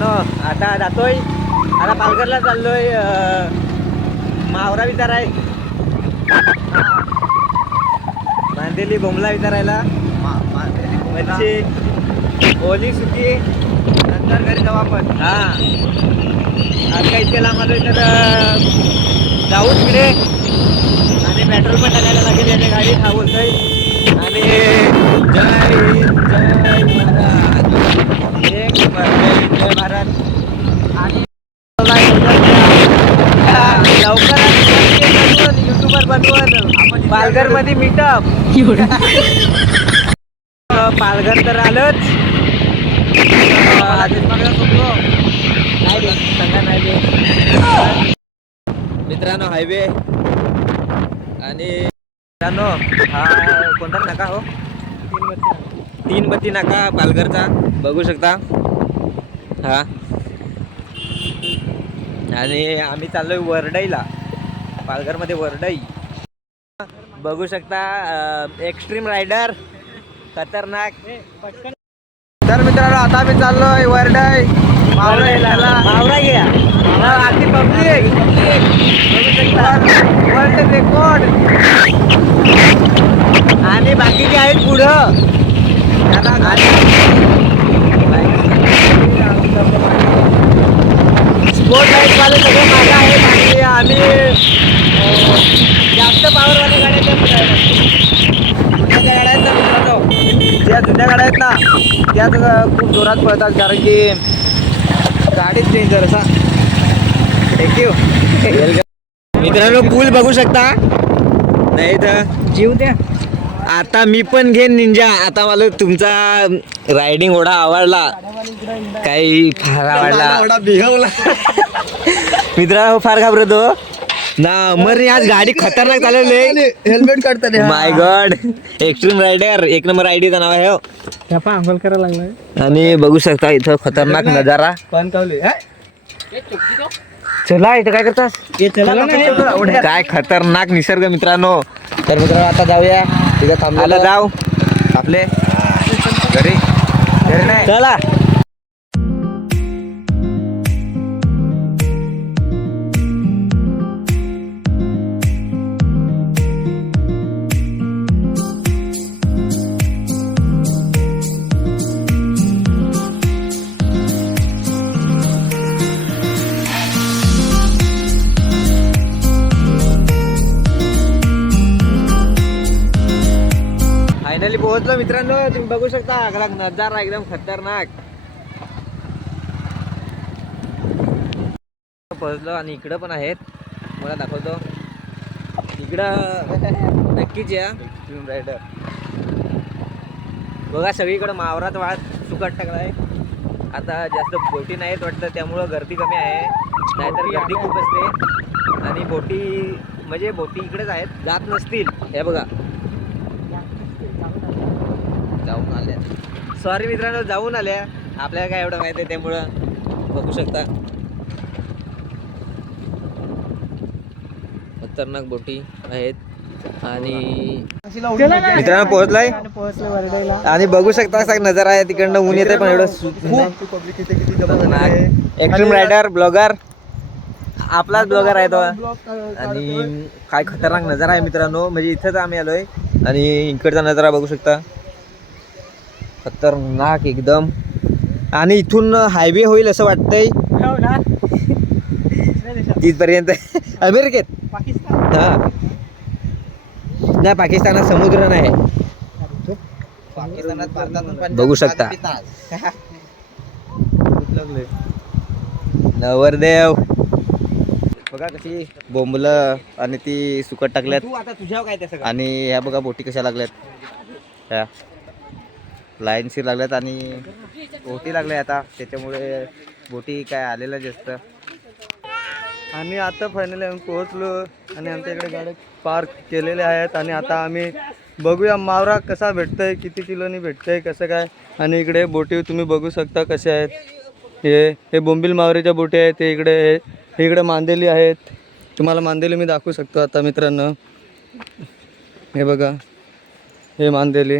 मित्रांनो आता जातोय, आता पालघरला चाललोय. मावरा विचाराय, बांधलेली बोंबला विचारायला. मच्छी ओली सुकी नंतर घरी जाऊ आपण. हा आज काही इतके लांब आलोय तर जाऊ तिकडे आणि पेट्रोल पण टाकायला लागेल याने गाडी. हा बोलतोय आणि जय जय महाराज, एक जय भारत. आणि लवकर युट्यूबर बनवून आपण पालघर मध्ये मीटअप. पालघर तर आलोच. मित्रांनो हायवे आणि मित्रांनो हा कोणता नाका हो, तीनबत्ती नाका पालघरचा बघू शकता. हा आणि आम्ही चाललोय वरडाईला, पालघरमध्ये वरडाई बघू शकता. एक्स्ट्रीम रायडर खतरनाक. तर मित्रांनो आता आम्ही चाललोय वरडाई मावरा घ्या. आधी पब्लिक वर्ल्ड रेकॉर्ड आणि बाकीचे आहेत पुढं. स्पोर्ट लाईट वाले सगळे मागे आहेत आणि आम्ही जास्त पावरवाल्या गाड्या त्या गाड्या आहेत ना मित्रांनो, ज्या जुन्या गाड्या आहेत ना त्याच खूप जोरात पळतात, कारण की गाडीच डेंजर असा. थँक्यू. मित्रांनो पूल बघू शकता, नाही तर जीव द्या. आता मी पण घेईन निंजा. आता मला तुमचा रायडिंग ओढा आवडला, काही फार आवडला. मित्रांनो फार घाबरतो ना मर. आज गाडी खतरनाक चालवली, हेल्मेट काढताना. माय गॉड, एक्स्ट्रीम रायडर एक नंबर आयडीचं नाव आहे. अंघोळ करायला लागलाय आणि बघू शकता इथं खतरनाक नजारा. चला इथं काय करतास, काय खतरनाक निसर्ग मित्रांनो. तर मित्रांनो आता जाऊया, तिथं थांबलेला जाऊ आपले घरी. चला फायनली पोहोचलो मित्रांनो. तुम्ही बघू शकता नजारा एकदम खतरनाक. पोहोचलो आणि इकडं पण आहेत, मला दाखवतो. इकडं नक्कीच या एक्स्ट्रीम रायडर. बघा सगळीकडं मावरात वाळत सुकट टाकलाय. आता जास्त बोटी नाहीत वाटतं, त्यामुळं गर्दी कमी आहे, नाहीतर गर्दी खूप असते. आणि बोटी म्हणजे बोटी इकडेच आहेत, जात नसतील. हे बघा जाऊन आल्या, सॉरी मित्रांनो जाऊन आल्या, आपल्याला काय एवढं माहिती आहे त्यामुळं. बघू शकता खतरनाक बोटी आहेत. आणि मित्रांनो पोहोचलाय आणि बघू शकता सगळं नजारा आहे. तिकडनं ऊन येते पण एवढं खूप. एक्स्ट्रीम रायडर ब्लॉगर, आपलाच ब्लॉगर आहे तो. आणि काय खतरनाक नजारा आहे मित्रांनो, म्हणजे इथंच आम्ही आलोय आणि इकडचा नजारा बघू शकता खतरनाक एकदम. आणि इथून हायवे होईल असं वाटतंय तिथपर्यंत. अमेरिकेत, हा नाही पाकिस्तानात समुद्र नाही, बघू शकता. नवरदेव बघा कशी बोंबलं आणि ती सुकट टाकल्यात. आणि ह्या बघा बोटी कशा लागल्यात, ह्या लाईनशीर लागल्यात आणि बोटी लागल्या आता, त्याच्यामुळे बोटी काय आलेल्या जास्त. आणि आता फायनली आम्ही पोहोचलो आणि आमच्या इकडे गाड्या पार्क केलेले आहेत. आणि आता आम्ही बघूया मावरा कसा भेटतंय, किती किलोनी भेटतंय, कसं काय. आणि इकडे बोटी तुम्ही बघू शकता कशा आहेत. हे बोंबील मावऱ्याच्या बोटी आहेत. ते इकडे मांदेली आहेत. तुम्हाला मांदेली मी दाखवू शकतो आता मित्रांनो. हे बघा हे मांदेली,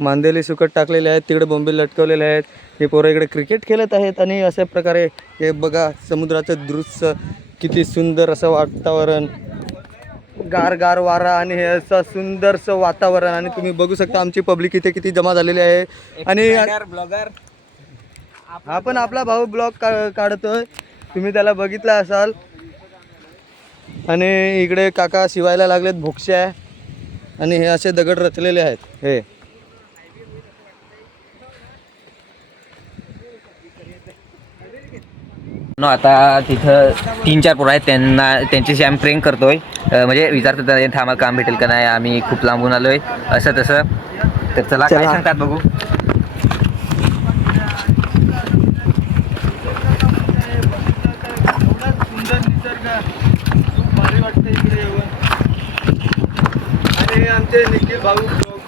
मांदेली सुकट टाकलेले आहेत, तिकडे बोंबील लटकवलेले आहेत. हे पोरं इकडे क्रिकेट खेळत आहेत आणि अशा प्रकारे हे बघा समुद्राचं दृश्य, किती सुंदर असं वातावरण, गार गार वारा आणि हे असं सुंदरसं वातावरण. आणि तुम्ही बघू शकता आमची पब्लिक इथे किती जमा झालेली आहे. आणि ब्लॉगर हा पण आपला भाऊ ब्लॉग काढतोय, तुम्ही त्याला बघितला असाल. आणि इकडे काका शिवायला लागलेत भोक्ष्या आणि हे असे दगड रचलेले आहेत. हे आता तिथं 3-4 पोरं आहेत, त्यांच्याशी आम्ही प्रेंग करतोय. म्हणजे विचारतो तर आम्हाला काम भेटेल का नाही, आम्ही खूप लांबून आलोय असं तसं. तर चला काय सांगतात बघू. सुंदर निसर्ग, खूप भारी वाटतं इकडे येऊन. आणि आमचे निखिल भाऊ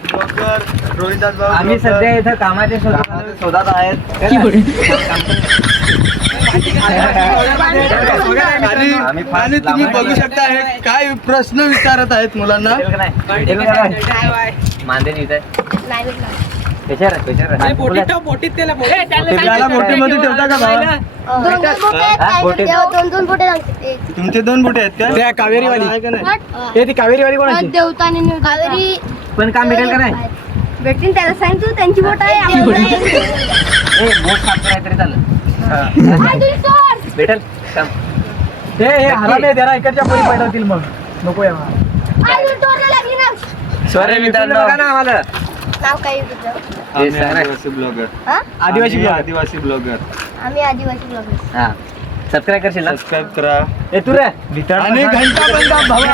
ब्लॉगर, रोहिदास भाऊ आम्ही blogger. सध्या इथं कामाच्या शोधात आहेत. आणि तुम्ही बघू शकता हे काय प्रश्न विचारत आहेत मुलांना. मांदेली इथे मोठीमध्ये ठेवता का भावा? दोन बोटे तुमचे 2 बोटे आहेत का? त्या कावेरीवाली आहे का नाही? हे ती कावेरीवाली कोणाची? देवता आणि कावेरी पण काम भेटेल का नाही? भेटतील, त्याला सांग तू, त्यांची बोट आहे आपली बोट आहे. बोट साफ करायचं तरी चालेल. काय तुझी सोड? भेटेल काम. हे हरामे जरा इकडच्या पोरी पाठवतील मग नको या काय तुझी सोड नाही लागली ना? सॉरी मित्रांनो, आम्हाला नाव काय तुझं? आम्ही आदिवासी ब्लॉगर. हा? आदिवासी ब्लॉगर. आम्ही आदिवासी ब्लॉगर. हा सबस्क्राईब करशील ना? सबस्क्राईब करा ए तू रे आणि घंटा पण दाब भावा.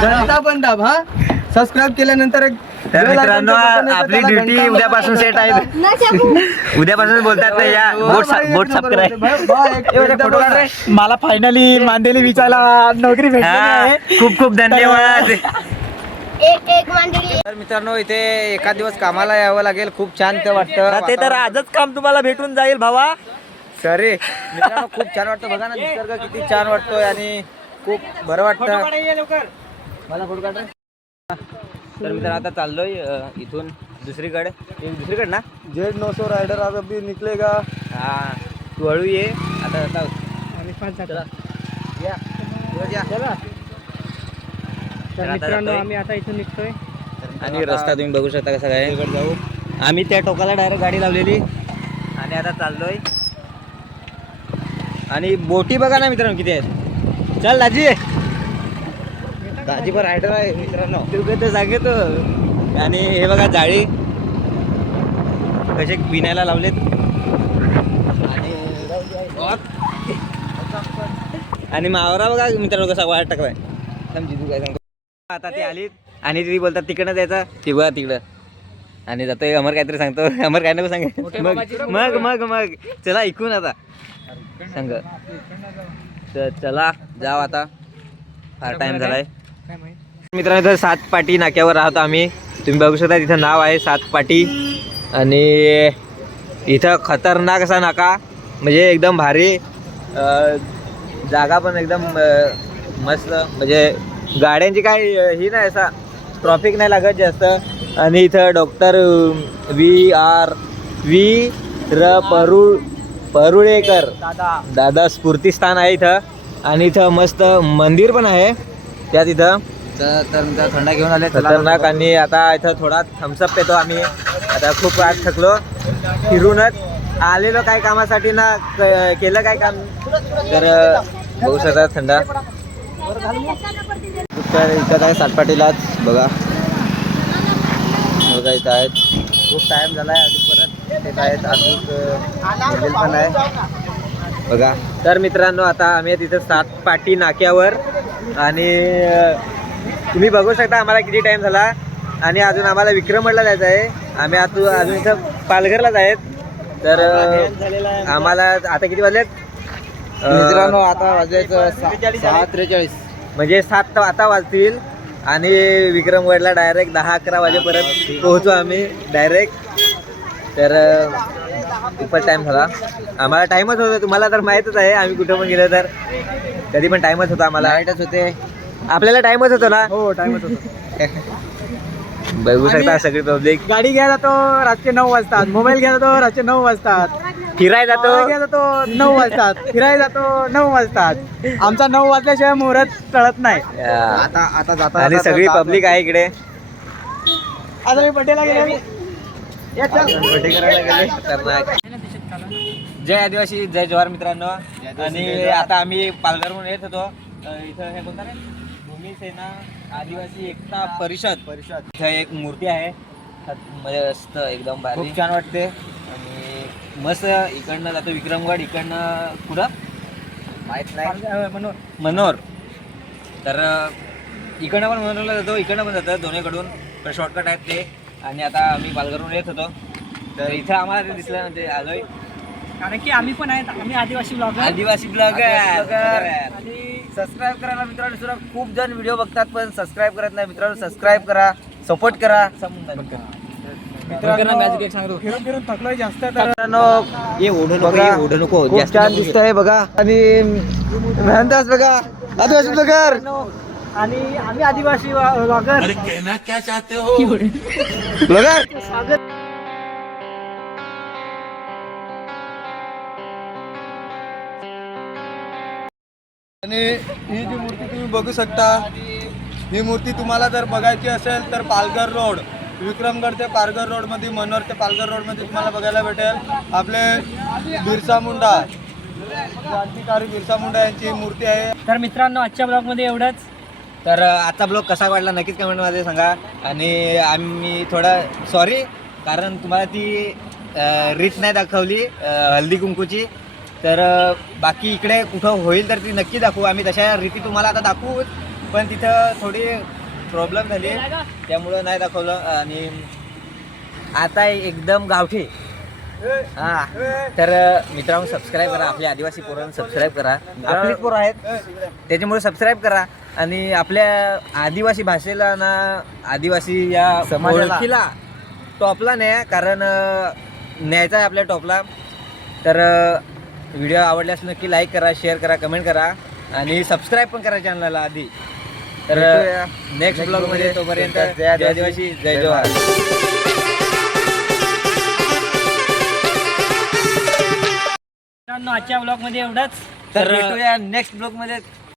घंटा पण दाब हा. सबस्क्राईब केल्यानंतर एक तर bell icon मित्रांनो, चं button येतं, आपली त्याला ड्युटी घंटा उद्यापासून बजावं. सेट आहे. ना शाबू. उद्यापासून बोलतात ना या बोट साफ करायचं. मला फायनली मांदेली विचारला नोकरी भेटली हा आहे. खूप खूप धन्यवाद. एक मांडळी. तर मित्रांनो, इथे एका दिवस कामाला यावं लागेल. खूप छान ते वाटतं. ते तर आजच काम तुम्हाला भेटून जाईल भावा. सरे मित्रांनो, खूप छान वाटतं. बघा ना निसर्ग किती छान वाटतोय आणि खूप बरं वाटतं. मला फोटो काढ. तर मित्रांनो, आता चाललोय इथून दुसरीकडे ना. जेड 900 राइडर आज अभी निकलेगा. हा तू हळू ये. आता चला. या. तर मित्रांनो, आम्ही आता इथून निघतोय. आणि रस्ता तुम्ही बघू शकता कसा काय. जाऊ. आम्ही त्या टोकाला डायरेक्ट गाडी लावलेली आणि आता चाललोय. आणि बोटी बघा ना मित्रांनो किती आहेत. चल दाजी पण रायडर आहे मित्रांनो. तू कसं सांगतो. आणि हे बघा जाळी कसे पिण्याला लावलेत. आणि मावरा बघा मित्रांनो कसा वाट टाकलाय. जिजू काय सांगतो. आता ते आलीत आणि ती बोलतात तिकडनं जायचं. ती बघा तिकडं आणि जातोय. अमर काहीतरी सांगतो. अमर काय नको सांगे. मग चला ऐकून आता सांग. तर चला जाऊ आता. फार टाइम झालाय मित्रांनो. इथं 7 पाटी नाक्यावर राहतो आम्ही. तुम्ही बघू शकता तिथं नाव आहे 7 पाटी. आणि इथं खतरनाक असा नाका, म्हणजे एकदम भारी जागा पण एकदम मस्त. म्हणजे गाड्यांची काय ही नाही, असा ट्रॉफिक नाही लागत जास्त. आणि इथं डॉक्टर व्ही र परुळेकर दादा स्फूर्तीस्थान आहे इथं. आणि इथं मस्त मंदिर पण आहे त्यात इथं. तर थंडा घेऊन आले खतरनाक. आणि आता इथं थोडा थम्सअप पेतो आम्ही. आता खूप आज थकलो फिरूनच आलेलो काय कामासाठी ना, केलं काय काम. तर बघू शकता थंडा. तर इथं काय सातपाटीलाच बघा इथं आहेत. खूप टाईम झाला आहे अजून परत येत आहेत. अजून पण आहे बघा. तर मित्रांनो, आता आम्ही तिथं 7 पाटी नाक्यावर. आणि तुम्ही बघू शकता आम्हाला किती टाईम झाला. आणि अजून आम्हाला विक्रमगडला जायचं आहे. आम्ही अजून इथं पालघरलाच आहेत. तर आम्हाला आता किती वाजलेत मित्रांनो? आता वाजायचं 6:43. म्हणजे 7 आता वाजतील. आणि विक्रमगडला डायरेक्ट 10-11 वाजेपर्यंत पोहोचू आम्ही डायरेक्ट. तर खूपच टाईम झाला. आम्हाला टाईमच होता. तुम्हाला तर माहीतच आहे आम्ही कुठं पण गेलो तर कधी पण टाईमच होता. आम्हाला लाईटच होते. आपल्याला टाईमच होतो ना. हो टाईमच होतो. बघू शकता सगळी पब्लिक. गाडी घ्या जातो रातचे 9 वाजतात, मोबाईल घ्या जातो रातचे 9 वाजतात, फिराय जातो. घ्या जातो 9 वाजतात, फिरायला जातो 9 वाजतात. आमचा 9 वाजल्याशिवाय मुहूर्त टळत नाही. आता जाता आणि सगळी पब्लिक आहे इकडे. आता मी बड्डेला गेलो. जय आदिवासी जय जवाहर मित्रांनो. आणि आता आम्ही पालघरहून येत होतो. इथं हे बोलतात भूमी सेना आदिवासी एकता परिषद इथं एक मूर्ती आहे मस्त एकदम भारी, खूप छान वाटते. आणि मस्त इकडनं जातो विक्रमगड, इकडनं कुठं माहित नाही मनोर. तर इकडनं पण मनोरला जातो, इकडनं पण जातं, दोन्हीकडून शॉर्टकट आहेत ते. आणि आता आम्ही पालघरहून येत होतो तर इथं आम्हाला ते दिसलं म्हणजे आलोय, कारण की आम्ही पण आहेत, आम्ही आदिवासी ब्लॉगर. आदिवासी ब्लॉगर. आणि सबस्क्राईब करा ना मित्रांनो. सुद्धा खूप जण व्हिडिओ बघतात पण सबस्क्राईब करत नाही. मित्रांनो सबस्क्राईब करा, सपोर्ट करा. मित्रांनो फिरून फिरून थकलोय जास्त, तर ये ओढू नको खूप छान दिसत आहे बघा. आणि मेहनतास बघा आदिवासी ब्लॉगर. आणि आम्ही आदिवासी ब्लॉगर ब्लॉगर स्वागत. आणि ही जी मूर्ती तुम्ही बघू शकता, ही मूर्ती तुम्हाला जर बघायची असेल तर पालघर रोड, विक्रमगड ते पालघर रोडमध्ये, मनोर ते पालघर रोडमध्ये तुम्हाला बघायला भेटेल. आपले बिरसा मुंडा, क्रांतिकारी बिरसा मुंडा यांची मूर्ती आहे. तर मित्रांनो आजच्या ब्लॉग मध्ये एवढंच. तर आजचा ब्लॉग कसा वाटला नक्कीच कमेंटमध्ये सांगा. आणि आम्ही थोडा सॉरी कारण तुम्हाला ती रीत नाही दाखवली हल्दी कुंकूची. तर बाकी इकडे कुठं होईल तर ती नक्की दाखवू आम्ही. तशा रीती तुम्हाला आता दाखवू, पण तिथं थोडी प्रॉब्लेम झाली त्यामुळं नाही दाखवलं. आणि आता एकदम गावठी. हां तर मित्रांनो सबस्क्राईब करा, आपल्या आदिवासी पोरांना सबस्क्राईब करा. आपलीच पोरं आहेत त्याच्यामुळे सबस्क्राईब करा. आणि आपल्या आदिवासी भाषेला ना, आदिवासी या समाजाला टॉपला न्या, कारण न्यायचा आहे आपल्या टॉपला. तर व्हिडिओ आवडल्यास नक्की लाईक करा, शेअर करा, कमेंट करा आणि सबस्क्राईब पण करा चॅनलला आधी. तर नेक्स्ट ब्लॉगमध्ये तोपर्यंत जय आदिवासी जय जवाहर. आजच्या ब्लॉग मध्ये एवढंच. तर भेटूया नेक्स्ट ब्लॉगमध्ये.